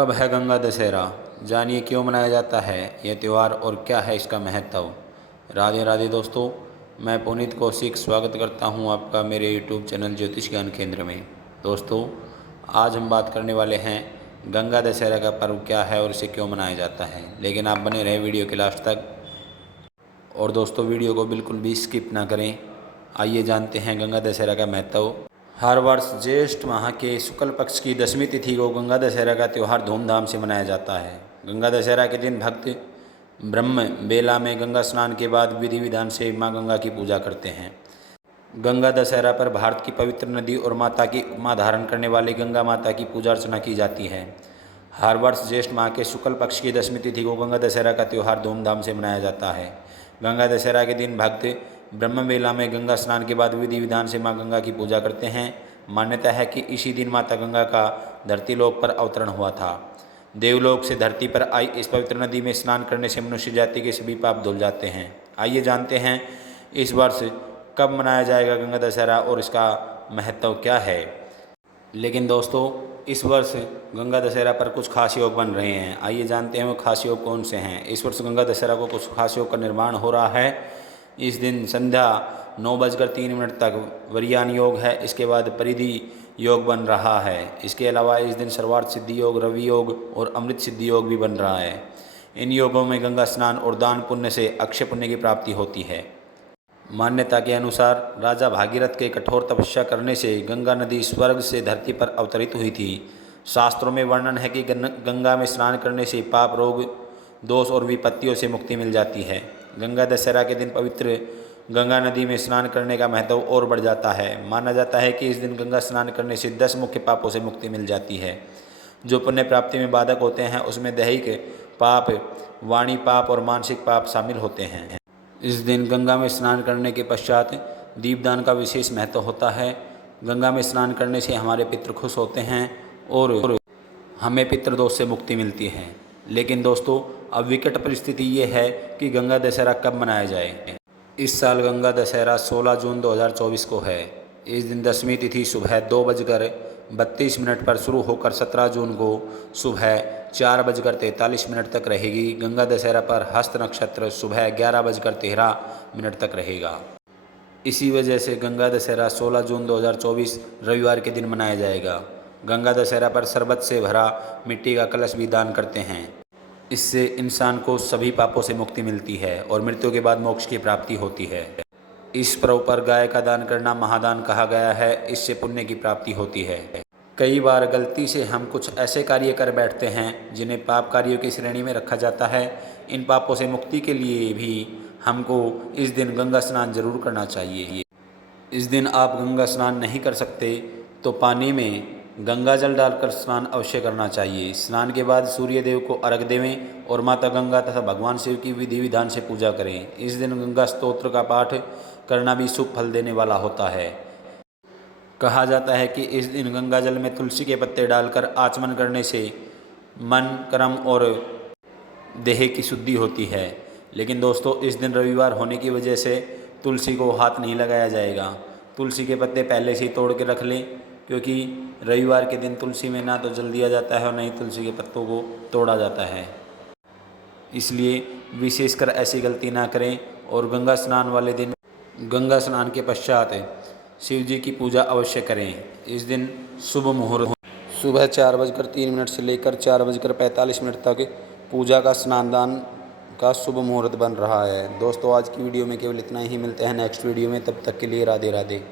कब है गंगा दशहरा? जानिए क्यों मनाया जाता है यह त्यौहार और क्या है इसका महत्व। राधे राधे दोस्तों, मैं पुनीत कौशिक स्वागत करता हूं आपका मेरे यूट्यूब चैनल ज्योतिष ज्ञान केंद्र में। दोस्तों, आज हम बात करने वाले हैं गंगा दशहरा का पर्व क्या है और इसे क्यों मनाया जाता है। लेकिन आप बने रहें वीडियो के लास्ट तक। और दोस्तों, वीडियो को बिल्कुल भी स्किप ना करें। आइए जानते हैं गंगा दशहरा का महत्व। हर वर्ष ज्येष्ठ माह के शुक्ल पक्ष की 10वीं तिथि को गंगा दशहरा का त्यौहार धूमधाम से मनाया जाता है। गंगा दशहरा के दिन भक्त ब्रह्म बेला में गंगा स्नान के बाद विधि विधान से मां गंगा की पूजा करते हैं। गंगा दशहरा पर भारत की पवित्र नदी और माता की उपमा धारण करने वाली गंगा माता की पूजा अर्चना की जाती है। हर वर्ष ज्येष्ठ माह के शुक्ल पक्ष की 10वीं तिथि को गंगा दशहरा का त्यौहार धूमधाम से मनाया जाता है। गंगा दशहरा के दिन भक्त ब्रह्म बेला में गंगा स्नान के बाद विधि विधान से मां गंगा की पूजा करते हैं। मान्यता है कि इसी दिन माता गंगा का धरती लोक पर अवतरण हुआ था। देवलोक से धरती पर आई इस पवित्र नदी में स्नान करने से मनुष्य जाति के सभी पाप धुल जाते हैं। आइए जानते हैं इस वर्ष कब मनाया जाएगा गंगा दशहरा और इसका महत्व क्या है। लेकिन दोस्तों, इस वर्ष गंगा दशहरा पर कुछ खास योग बन रहे हैं। आइए जानते हैं वो खास योग कौन से हैं। इस वर्ष गंगा दशहरा को कुछ खास योग का निर्माण हो रहा है। इस दिन संध्या 9:03 तक वरियान योग है। इसके बाद परिधि योग बन रहा है। इसके अलावा इस दिन सर्वार्थ सिद्धि योग, रवि योग और अमृत सिद्धि योग भी बन रहा है। इन योगों में गंगा स्नान और दान पुण्य से अक्षय पुण्य की प्राप्ति होती है। मान्यता के अनुसार राजा भागीरथ के कठोर तपस्या करने से गंगा नदी स्वर्ग से धरती पर अवतरित हुई थी। शास्त्रों में वर्णन है कि गंगा में स्नान करने से पाप, रोग, दोष और विपत्तियों से मुक्ति मिल जाती है। गंगा दशहरा के दिन पवित्र गंगा नदी में स्नान करने का महत्व और बढ़ जाता है। माना जाता है कि इस दिन गंगा स्नान करने से 10 मुख्य पापों से मुक्ति मिल जाती है जो पुण्य प्राप्ति में बाधक होते हैं। उसमें दैहिक पाप, वाणी पाप और मानसिक पाप शामिल होते हैं। इस दिन गंगा में स्नान करने के पश्चात दीपदान का विशेष महत्व होता है। गंगा में स्नान करने से हमारे पितृ खुश होते हैं और हमें पितृदोष से मुक्ति मिलती है। लेकिन दोस्तों, अब विकट परिस्थिति ये है कि गंगा दशहरा कब मनाया जाए। इस साल गंगा दशहरा 16 जून 2024 को है। इस दिन 10वीं तिथि सुबह 2:32 पर शुरू होकर 17 जून को सुबह 4:43 तक रहेगी। गंगा दशहरा पर हस्त नक्षत्र सुबह 11:13 तक रहेगा। इसी वजह से गंगा दशहरा 16 जून 2024 रविवार के दिन मनाया जाएगा। गंगा दशहरा पर शरबत से भरा मिट्टी का कलश भी दान करते हैं। इससे इंसान को सभी पापों से मुक्ति मिलती है और मृत्यु के बाद मोक्ष की प्राप्ति होती है। इस पर्व पर गाय का दान करना महादान कहा गया है। इससे पुण्य की प्राप्ति होती है। कई बार गलती से हम कुछ ऐसे कार्य कर बैठते हैं जिन्हें पाप कार्यों की श्रेणी में रखा जाता है। इन पापों से मुक्ति के लिए भी हमको इस दिन गंगा स्नान जरूर करना चाहिए। इस दिन आप गंगा स्नान नहीं कर सकते तो पानी में गंगा जल डालकर स्नान अवश्य करना चाहिए। स्नान के बाद सूर्य देव को अर्घ्य देवें और माता गंगा तथा भगवान शिव की विधि विधान से पूजा करें। इस दिन गंगा स्तोत्र का पाठ करना भी शुभ फल देने वाला होता है। कहा जाता है कि इस दिन गंगा जल में तुलसी के पत्ते डालकर आचमन करने से मन, कर्म और देह की शुद्धि होती है। लेकिन दोस्तों, इस दिन रविवार होने की वजह से तुलसी को हाथ नहीं लगाया जाएगा। तुलसी के पत्ते पहले से ही तोड़ के रख लें, क्योंकि रविवार के दिन तुलसी में ना तो जल दिया जाता है और ना ही तुलसी के पत्तों को तोड़ा जाता है। इसलिए विशेषकर ऐसी गलती ना करें और गंगा स्नान वाले दिन गंगा स्नान के पश्चात शिव जी की पूजा अवश्य करें। इस दिन शुभ मुहूर्त सुबह 4:03 से लेकर 4:45 तक पूजा का स्नानदान का शुभ मुहूर्त बन रहा है। दोस्तों, आज की वीडियो में केवल इतना ही। मिलते हैं नेक्स्ट वीडियो में, तब तक के लिए राधे राधे।